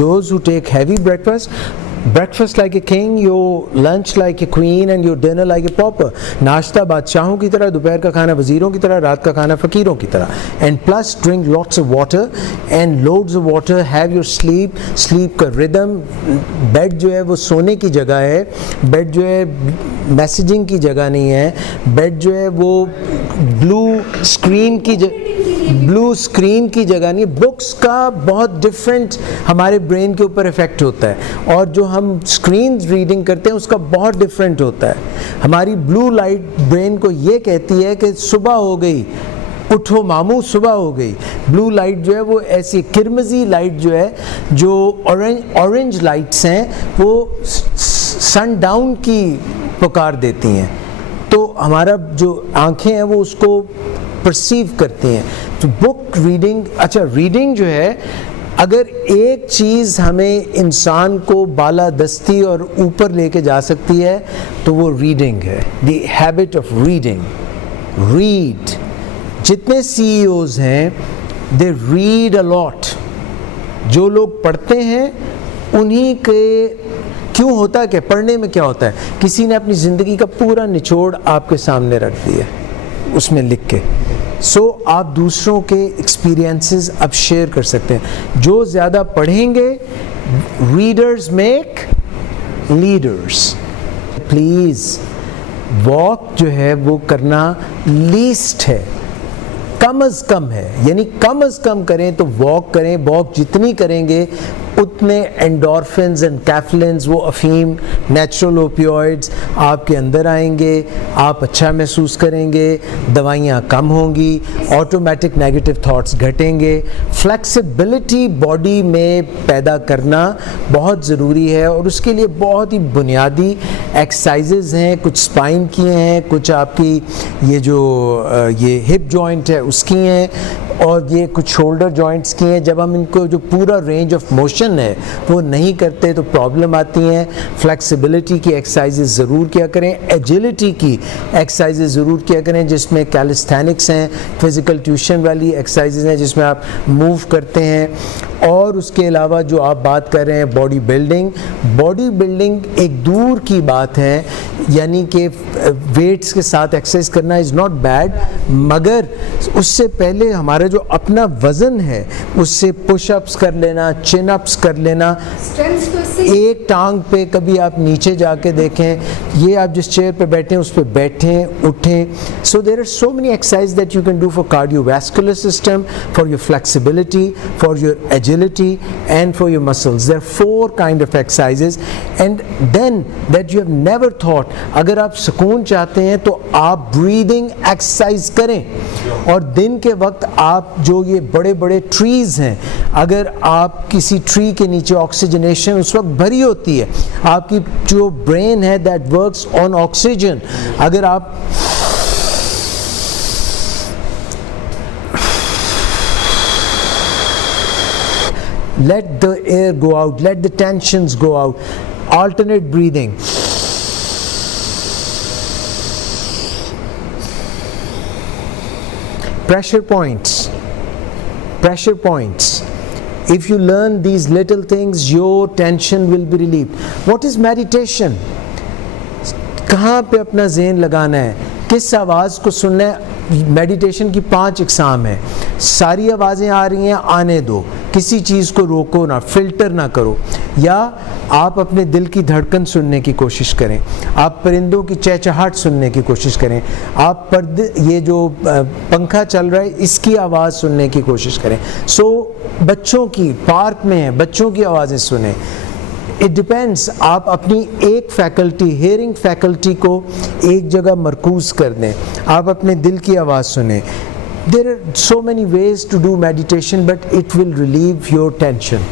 Those who take heavy breakfast like a king, your lunch like a queen and your dinner like a pauper. नाश्ता बादशाहों की तरह, दोपहर का खाना वज़ीरों की तरह, रात का खाना फ़कीरों की तरह. And plus drink lots of water and loads of water. Have your sleep का rhythm. बेड जो है वो सोने की जगह है, बेड जो है मैसेजिंग की जगह नहीं है, बेड जो है वो ब्लू स्क्रीन की जगह नहीं. बुक्स का बहुत डिफरेंट हमारे ब्रेन के ऊपर इफ़ेक्ट होता है, और जो हम स्क्रीन रीडिंग करते हैं उसका बहुत डिफरेंट होता है. हमारी ब्लू लाइट ब्रेन को ये कहती है कि सुबह हो गई, उठो मामू सुबह हो गई. ब्लू लाइट जो है वो ऐसी किरमजी लाइट जो है, जो ऑरेंज लाइट्स हैं वो सन डाउन की पुकार देती हैं. तो हमारा जो आंखें हैं वो उसको परसीव करती हैं. तो बुक रीडिंग, अच्छा रीडिंग जो है, अगर एक चीज़ हमें इंसान को बालादस्ती और ऊपर लेके जा सकती है तो वो रीडिंग है. The habit of reading. Read. जितने CEOs हैं दे रीड अ लॉट. जो लोग पढ़ते हैं उन्हीं के, क्यों होता है कि पढ़ने में क्या होता है, किसी ने अपनी ज़िंदगी का पूरा निचोड़ आपके सामने रख दिया उसमें लिख के. आप दूसरों के एक्सपीरियंसेस अब शेयर कर सकते हैं. जो ज़्यादा पढ़ेंगे, readers make leaders. Please walk जो है वो करना लीस्ट है, कम अज़ कम है, यानी कम अज़ कम करें तो वॉक करें. वॉक जितनी करेंगे उतने एंडोर्फिन्स एंड कैफलिन्स, वो अफीम नेचुरल ओपियोइड्स आपके अंदर आएंगे, आप अच्छा महसूस करेंगे, दवाइयाँ कम होंगी, ऑटोमेटिक नेगेटिव थॉट्स घटेंगे. फ्लेक्सिबिलिटी बॉडी में पैदा करना बहुत ज़रूरी है, और उसके लिए बहुत ही बुनियादी एक्सरसाइजेज़ हैं. कुछ स्पाइन की हैं, कुछ आपकी ये जो ये हिप जॉइंट है उसकी हैं, और ये कुछ शोल्डर जॉइंट्स की हैं. जब हम इनको जो पूरा रेंज ऑफ मोशन है वो नहीं करते तो प्रॉब्लम आती हैं. फ्लेक्सिबिलिटी की एक्सरसाइजेज ज़रूर किया करें. एजिलिटी की एक्सरसाइजेज ज़रूर किया करें, जिसमें कैलिस्थेनिक्स हैं, फिज़िकल ट्यूशन वाली एक्सरसाइजेज हैं जिसमें आप मूव करते हैं. और उसके अलावा जो आप बात कर रहे हैं बॉडी बिल्डिंग एक दूर की बात है, यानी कि वेट्स के साथ एक्सरसाइज करना इज़ नॉट बैड, मगर उससे पहले हमारा जो अपना वज़न है उससे पुशअप्स कर लेना, चिन अप्स कर लेना. एक टांग पे कभी आप नीचे जाके देखें, ये आप जिस चेयर पे बैठे हैं उस पे बैठें, उठें. So there are so many exercise that you can do for cardiovascular system, for your flexibility, for your agility and for your muscles. There are 4 kind of exercises, and then that you have never thought. अगर आप सुकून चाहते हैं तो आप breathing exercise करें, और दिन के वक्त आप जो ये बड़े बड़े ट्रीज़ हैं, अगर आप किसी ट्री के नीचे, ऑक्सीजनेशन उस वक्त भरी होती है, आपकी जो ब्रेन है that works on oxygen, अगर आप let the air go out, let the tensions go out. Alternate breathing. Pressure points. If you learn these little things, your tension will be relieved. What is meditation? कहाँ पे अपना ज़हन लगाना है, किस आवाज़ को सुनना है. मेडिटेशन की 5 इकसाम है. सारी आवाज़ें आ रही हैं, आने दो, किसी चीज़ को रोको ना, फ़िल्टर ना करो. या आप अपने दिल की धड़कन सुनने की कोशिश करें, आप परिंदों की चहचहाहट सुनने की कोशिश करें, आप ये जो पंखा चल रहा है इसकी आवाज़ सुनने की कोशिश करें. बच्चों की, पार्क में हैं, बच्चों की आवाज़ें सुनें. It depends. आप अपनी एक फैकल्टी, हेयरिंग फैकल्टी को एक जगह मरकूज़ कर दें, आप अपने दिल की आवाज़ सुनें. There are so many ways to do meditation, but it will relieve your tension.